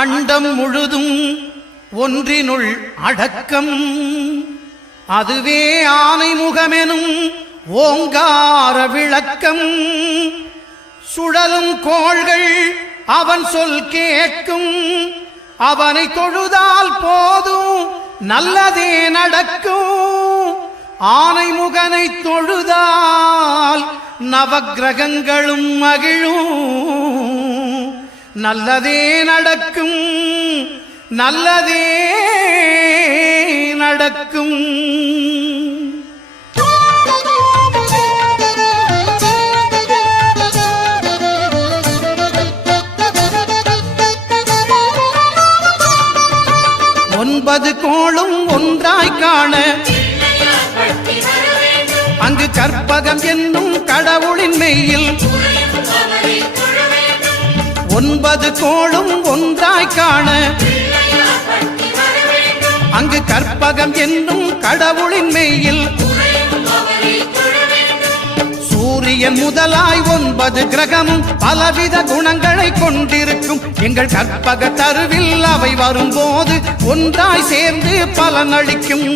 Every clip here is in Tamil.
அண்டம் முழுதும் ஒன்றினுள் அடக்கம். அதுவே ஆனை முகமெனும் ஓங்கார விளக்கம். சுழலும் கோள்கள் அவன் சொல் கேட்கும். அவனை தொழுதால் போதும் நல்லதே நடக்கும். ஆனை முகனை தொழுதால் நவக்கிரகங்களும் மகிழும். நல்லதே நடக்கும், நல்லதே நடக்கும். ஒன்பது கோளும் ஒன்றாய் காண அங்கு கற்பகம் என்னும் கடவுளின் மெய்யில். ஒன்பது கோளும் ஒன்றாய் காண அங்கு கற்பகம் என்னும் கடவுளின் மெய்யில். சூரியன் முதலாய் 9 கிரகமும் பலவித குணங்களை கொண்டிருக்கும். எங்கள் கற்பக தருவில் அவை வரும்போது ஒன்றாய் சேர்ந்து பலனளிக்கும்.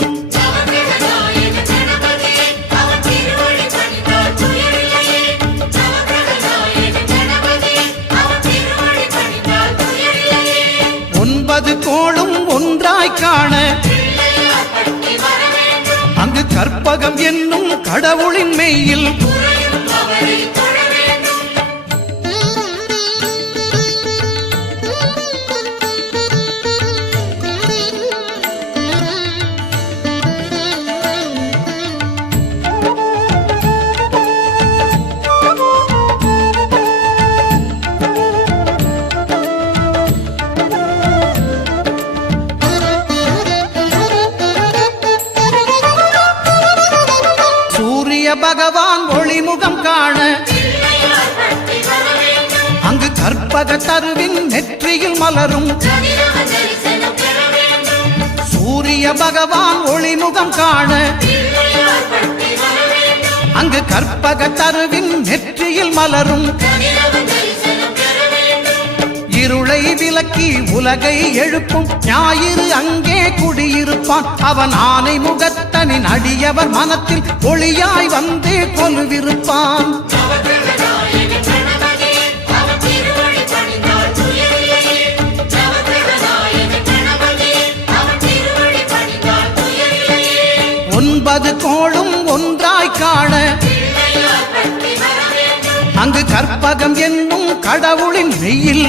ஒன்பது கோளும் ஒன்றாய் காண அங்கு கற்பகம் என்னும் கடவுளின் மெய்யில். பகவான் ஒளிமுகம் காண அங்கு கற்பக தருவின் நெற்றியில் மலரும். சூரிய பகவான் ஒளிமுகம் காண அங்கு கற்பக தருவின் நெற்றியில் மலரும். இருளை விலக்கி உலகை எழுப்பும் ஞாயிறு அங்கே குடியிருப்பான். அவன் ஆனை முகத்தனின் அடியவர் மனத்தில் ஒளியாய் வந்து கொலுவிருப்பான். ஒன்பது கோளும் ஒன்றாய் காண அங்கு கற்பகம் என்னும் கடவுளின் மெய்யில்.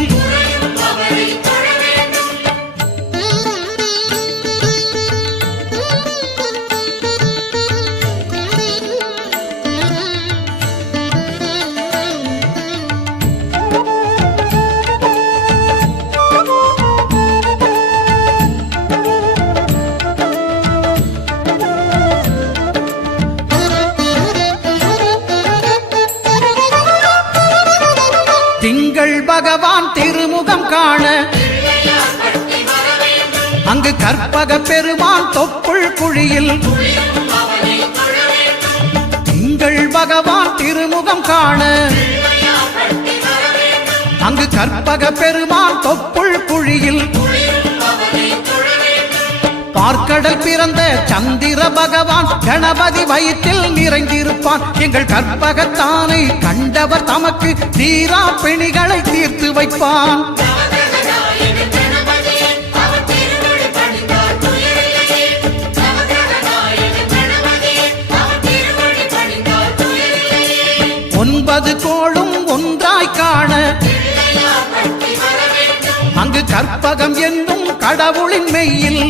திங்கள் பகவான் திருமுகம் காண அங்கு கற்பக பெருமான் தொப்புள் குழியில். திங்கள் பகவான் திருமுகம் காண அங்கு கற்பக பெருமான் தொப்புள் குழியில். பார்க்கடல் பிறந்த சந்திர பகவான் கணபதி வயிற்றில் நிறைந்திருப்பான். எங்கள் கற்பகத்தானை கண்டவர் தமக்கு தீரா பிணிகளை தீர்த்து வைப்பான். ஒன்பது கோளும் ஒன்றாய் காண அங்கு கற்பகம் என்னும் கடவுளின் மெய்யில்.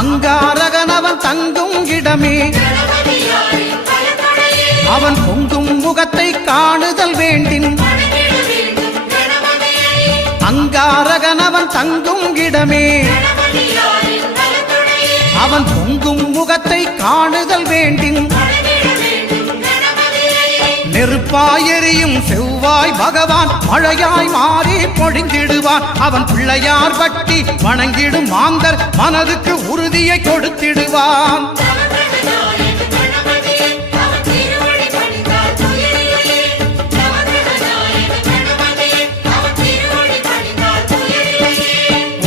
அங்காரகனவன் தங்கும் இடமே அவன் பொங்கும் முகத்தை காணுதல் வேண்டின். அங்காரகனவன் தங்கும் இடமே அவன் பொங்கும் முகத்தை காணுதல் வேண்டின். நெருப்பாயெறியும் செவ்வாய் பகவான் மழையாய் மாறி பொழிந்திடுவான். அவன் பிள்ளையார் பட்டி வணங்கிடும் மாந்தர் மனதுக்கு உறுதியை கொடுத்திடுவான்.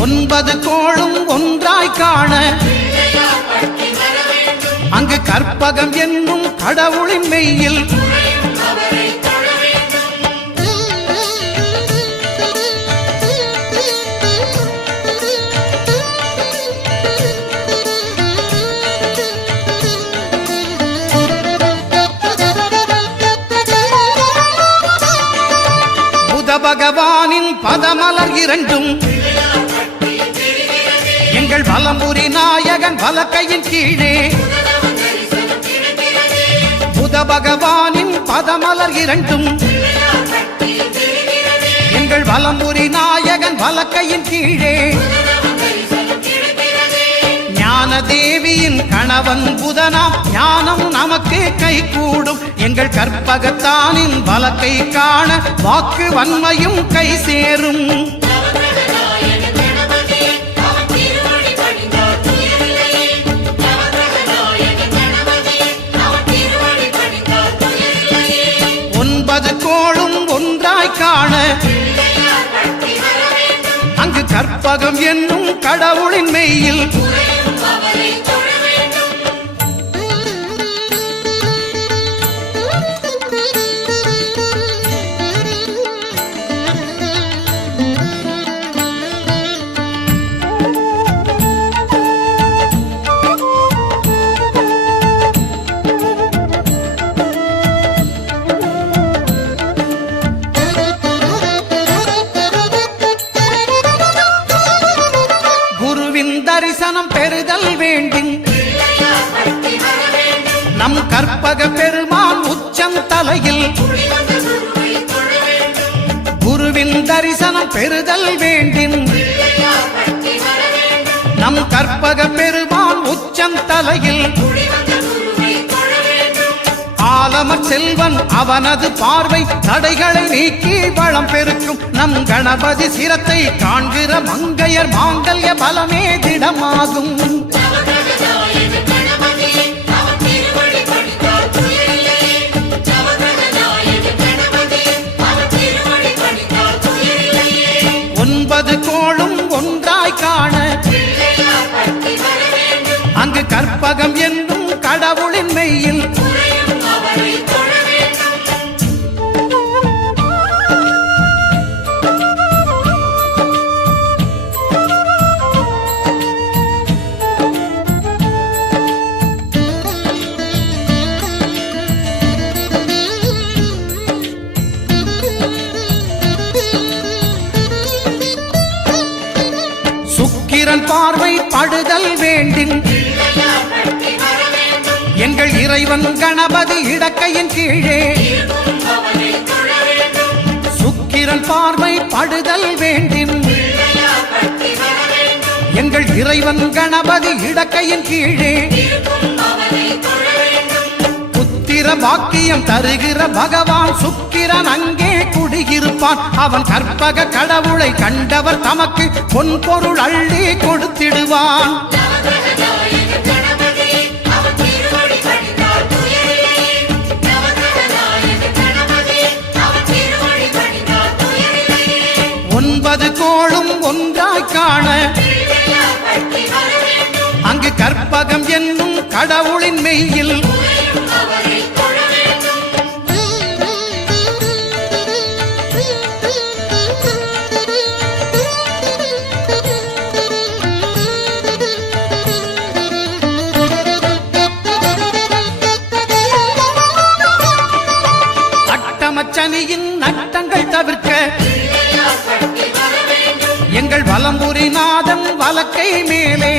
ஒன்பது கோளும் ஒன்றாய் காண அங்கு கற்பகம் என்னும் கடவுளின் மெய்யில் புத பகவானின் பதமலர் இரண்டும் எங்கள் வலம்புரி நாயகன் வலக்கையின் கீழே. புத பகவானின் பதமலர் இரண்டும் எங்கள் வலம்புரி நாயகன் வலக்கையின் கீழே. ஞான தேவியின் கணவன் புதனாம் ஞானம் நமக்கு கை கூடும். எங்கள் கற்பகத்தானின் வலக்கை காண வாக்கு வன்மையும் கை சேரும். ஒன்பது கோளும் ஒன்றாய் காண அங்கு கற்பகம் என்னும் கடவுளின் மெய்யில் தரிசனம் பெறுதல் வேண்டும். நம் கற்பக பெருமான் உச்சம் தலையில் குருவின் தரிசனம் பெறுதல் வேண்டும். நம் கற்பக பெருமான் உச்சம் தலையில் ஆலமர் செல்வன் அவனது பார்வை தடைகளை நீக்கி வளம் பெருக்கும். நம் கணபதி சிரத்தை காண்கிற மங்கையர் மாங்கல்ய பலமே திடமாகும். ஒன்பது கோளும் ஒன்றாய் காண அங்கு கற்பகம் என்னும் கடவுளின் மெய்யில் சுக்கிரன் பார்வை படுதல் வேண்டும். எங்கள் இறைவன் கணபதி இடக்கையின் கீழே சுக்கிரன் பார்வை படுதல் வேண்டும். எங்கள் இறைவன் கணபதி இடக்கையின் கீழே புத்திர பாக்கியம் தருகிற பகவான் சுக்கிரன் அங்கே குடியிருப்பான். அவன் கற்பக கடவுளை கண்டவர் தமக்கு பொன் பொருள் அள்ளி கொடுத்திடுவான். ஒன்பது கோளும் ஒன்றாய் காண அங்கு கற்பகம் என்னும் கடவுளின் மெய்யில் அட்டமச்சனியின் நட்டங்கள் தவிர்க்க எங்கள் வலம்புரி நாதம் வலக்கை மேலே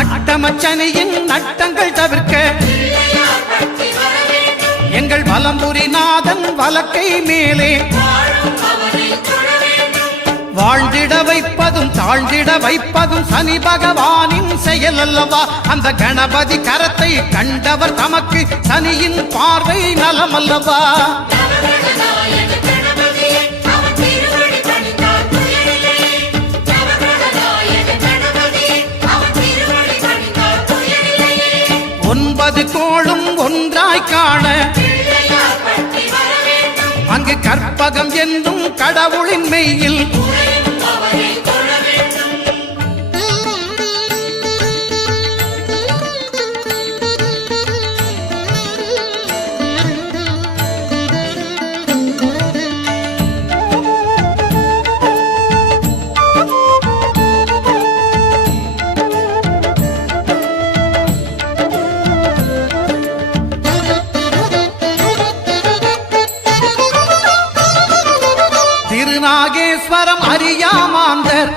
அட்டமச்சனியின் நட்டங்கள் தவிர்க்க எங்கள் வலம்புரி நாதன் வலக்கை மேலே வாழ்ந்திட வைப்பதும் தாழ்ந்திட வைப்பதும் சனி பகவானின் செயல் அல்லவா அந்த கணபதி கரத்தை கண்டவர் தமக்கு சனியின் பார்வை நலமல்லவா ஒன்பது கோளும் ஒன்றாய் காண அங்கு கற்பகம் என்னும் கடவுளின் மெய்யில் திருநாகேஸ்வரம் அறியாமாந்தர்